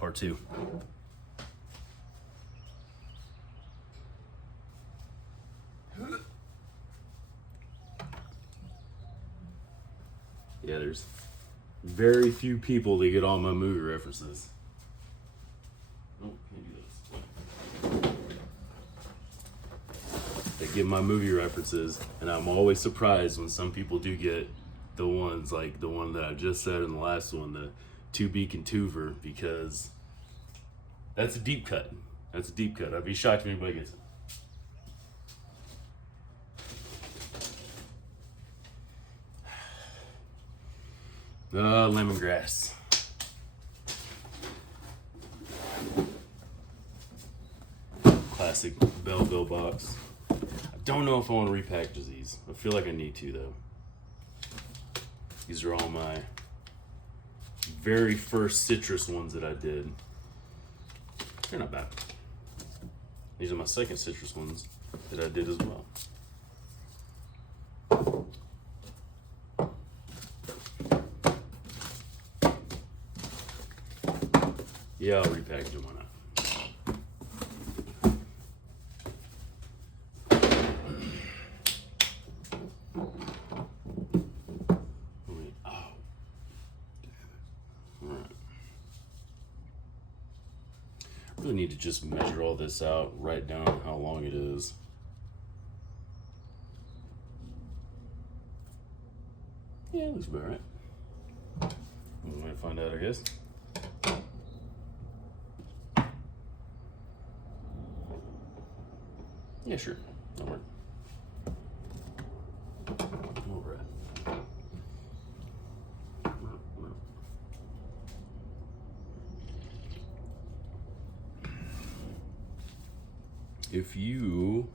part two. Yeah, there's very few people that get all my movie references. Oh, can't do this. They get my movie references, and I'm always surprised when some people do get the ones like the one that I just said in the last one, the To Beak and Tuver, because that's a deep cut. That's a deep cut. I'd be shocked if anybody gets it. Lemongrass. Classic Belleville box. I don't know if I want to repackage these. I feel like I need to though. These are all my very first citrus ones that I did. They're not bad. These are my second citrus ones that I did as well. Yeah, I'll repackage them. Why not? Wait, oh. All right. I really need to just measure all this out, write down how long it is. Yeah, it looks about right. I'm gonna find out, I guess. Yeah, sure. That'll work. All right. If you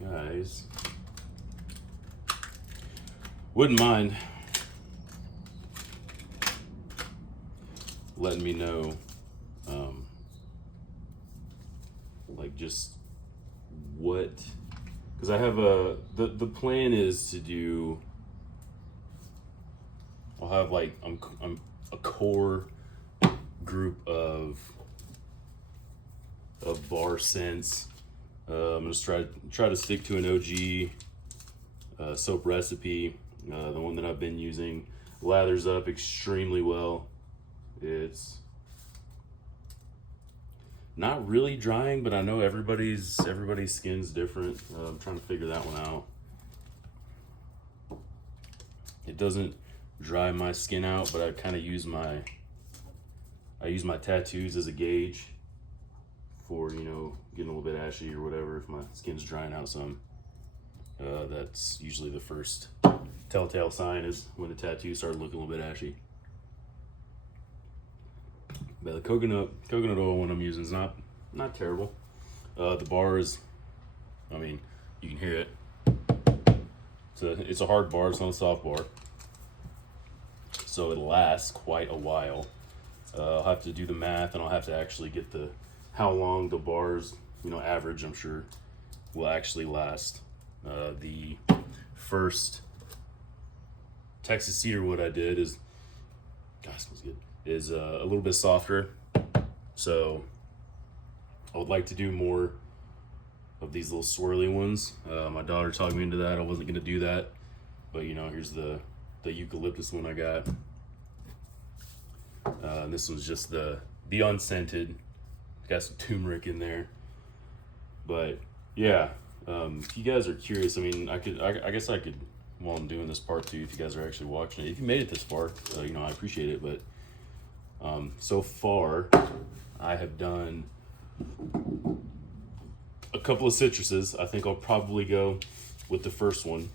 guys wouldn't mind letting me know, like just what, because I have the plan is to do, I'll have like I'm a core group of bar scents. I'm just try to stick to an OG soap recipe. The one that I've been using lathers up extremely well. It's not really drying, but I know everybody's skin's different. I'm trying to figure that one out. It doesn't dry my skin out, but I kind of use my tattoos as a gauge for, you know, getting a little bit ashy or whatever. If my skin's drying out some, that's usually the first telltale sign, is when the tattoos start looking a little bit ashy. But the coconut oil one I'm using is not terrible. The bar is, I mean, you can hear it. It's a hard bar. It's not a soft bar, so it lasts quite a while. I'll have to do the math, and I'll have to actually get how long the bars, you know, average, I'm sure, will actually last. The first Texas cedar wood I did is, gosh, smells good, is a little bit softer. So I would like to do more of these little swirly ones. My daughter talked me into that. I wasn't gonna do that, but you know, here's the eucalyptus one I got. And this one's just the unscented. Got some turmeric in there. But yeah, if you guys are curious, I mean, I guess I could, while I'm doing this part two, if you guys are actually watching it, if you made it this far, you know, I appreciate it. But so far, I have done a couple of citruses. I think I'll probably go with the first one.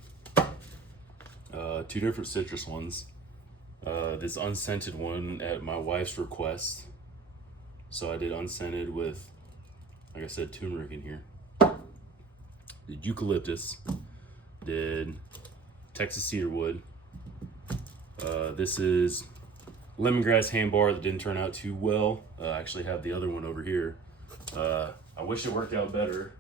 Two different citrus ones. This unscented one at my wife's request. So I did unscented with, like I said, turmeric in here. Did eucalyptus. Did Texas cedar wood. This is lemongrass hand bar that didn't turn out too well. I actually have the other one over here. I wish it worked out better,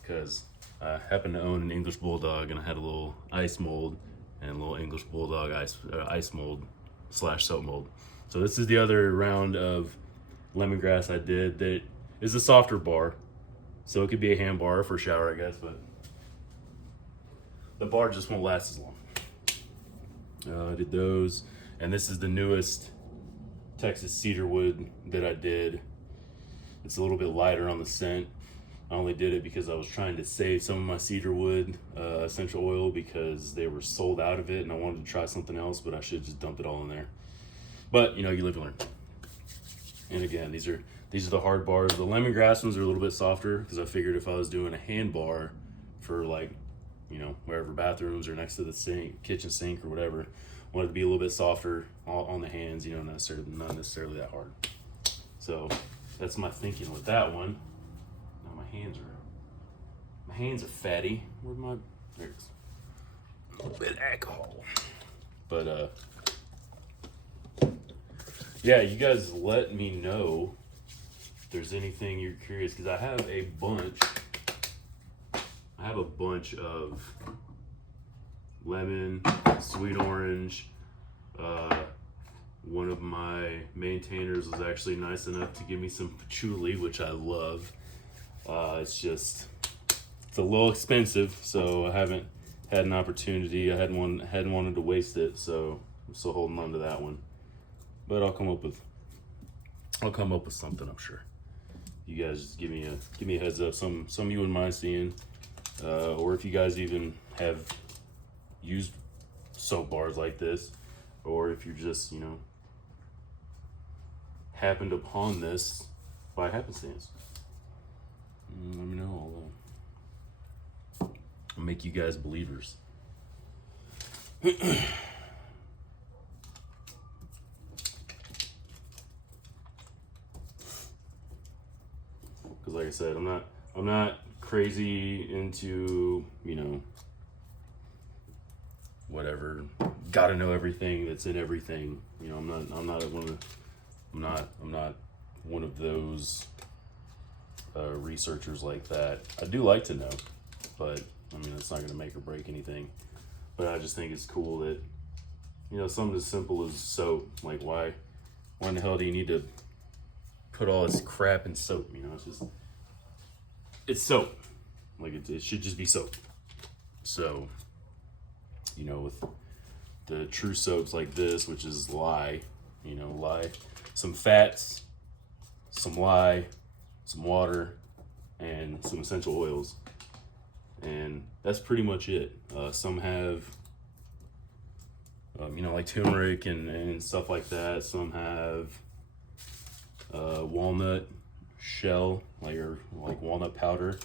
because I happen to own an English Bulldog, and I had a little ice mold and a little English Bulldog ice mold / soap mold. So this is the other round of lemongrass I did that is a softer bar. So it could be a hand bar for a shower, I guess, but the bar just won't last as long. I did those, and this is the newest Texas cedar wood that I did. It's a little bit lighter on the scent. I only did it because I was trying to save some of my cedar wood essential oil because they were sold out of it, and I wanted to try something else, but I should just dump it all in there. But you know, you live and learn. And again, these are the hard bars. The lemongrass ones are a little bit softer because I figured if I was doing a hand bar for, like, you know, wherever bathrooms or next to the sink, kitchen sink or whatever, wanted to be a little bit softer on the hands, you know, not necessarily that hard. So that's my thinking with that one. Now my hands are fatty. Where's my, there it is. A little bit of alcohol. But yeah, you guys let me know if there's anything you're curious, because I have a bunch of lemon, sweet orange. One of my maintainers was actually nice enough to give me some patchouli, which I love. It's a little expensive, so I haven't had an opportunity. I hadn't wanted to waste it, so I'm still holding on to that one. But I'll come up with something, I'm sure. You guys just give me a heads up. Some you wouldn't mind seeing, or if you guys even have used soap bars like this, or if you're just, you know, happened upon this by happenstance. Let me know. I'll make you guys believers. Because like I said, I'm not crazy into, you know, whatever, gotta know everything that's in everything. You know, I'm not one of those researchers like that. I do like to know, but I mean, it's not gonna make or break anything. But I just think it's cool that, you know, something as simple as soap, like why in the hell do you need to put all this crap in soap? You know, it's soap. Like it should just be soap. So, you know, with the true soaps like this, which is lye, you know, lye, some fats, some lye, some water, and some essential oils. And that's pretty much it. Some have, you know, like turmeric and stuff like that. Some have walnut shell, like walnut powder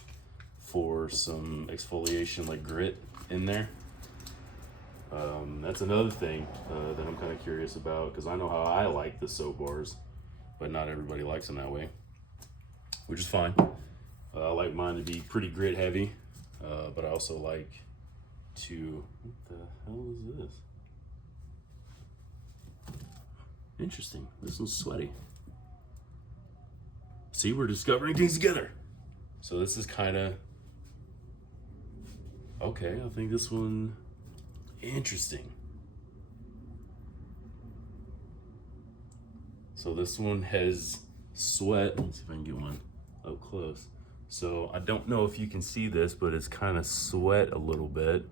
for some exfoliation, like grit in there. That's another thing that I'm kind of curious about, because I know how I like the soap bars, but not everybody likes them that way, which is fine. I like mine to be pretty grit heavy, but I also like to, what the hell is this? Interesting, this one's sweaty. See, we're discovering things together. So this is kind of, okay, I think this one, interesting. So this one has sweat. Let's see if I can get one up close. So I don't know if you can see this, but it's kind of sweat a little bit.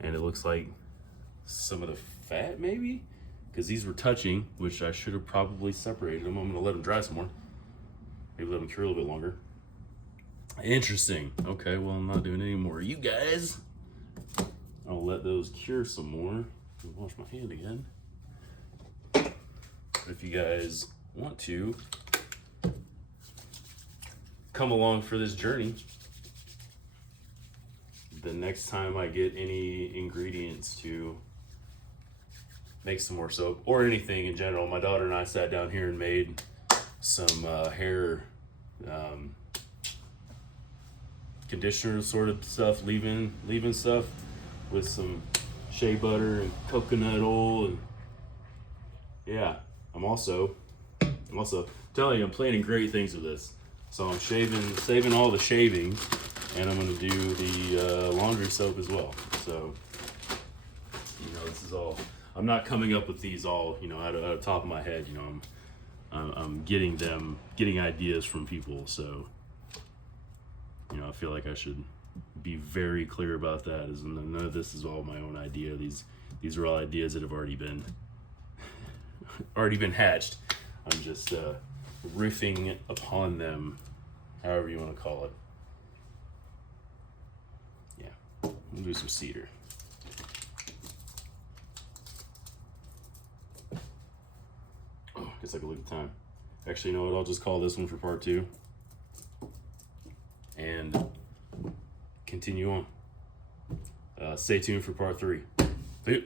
And it looks like some of the fat maybe? Because these were touching, which I should have probably separated them. I'm gonna let them dry some more. Maybe let them cure a little bit longer. Interesting. Okay, well, I'm not doing any more. You guys, I'll let those cure some more. Wash my hand again. If you guys want to come along for this journey, the next time I get any ingredients to make some more soap or anything in general, my daughter and I sat down here and made some hair conditioner sort of stuff, leave-in stuff with some shea butter and coconut oil, and yeah, I'm also telling you, I'm planning great things with this. So I'm saving all the shaving, and I'm gonna do the laundry soap as well. So, you know, this is all, I'm not coming up with these all, you know, out of the top of my head. You know, I'm getting ideas from people. So, you know, I feel like I should be very clear about that. As none of this is all my own idea. These are all ideas that have already been hatched. I'm just riffing upon them, however you want to call it. Yeah, we'll do some cedar. Oh, guess I can look at the time. Actually, you know what? I'll just call this one for part 2 and continue on. Stay tuned for part 3. See you.